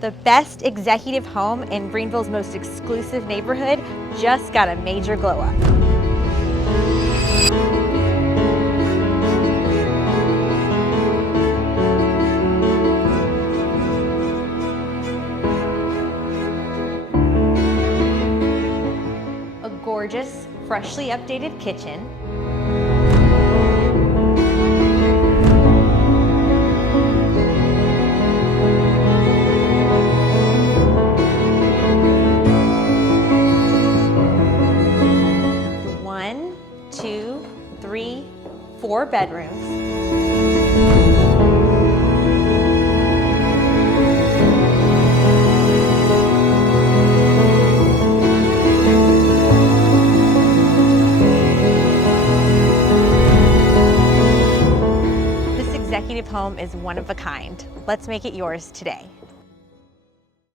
The best executive home in Greenville's most exclusive neighborhood just got a major glow up. A gorgeous, freshly updated kitchen. One, two, three, 4 bedrooms. This executive home is one of a kind. Let's make it yours today.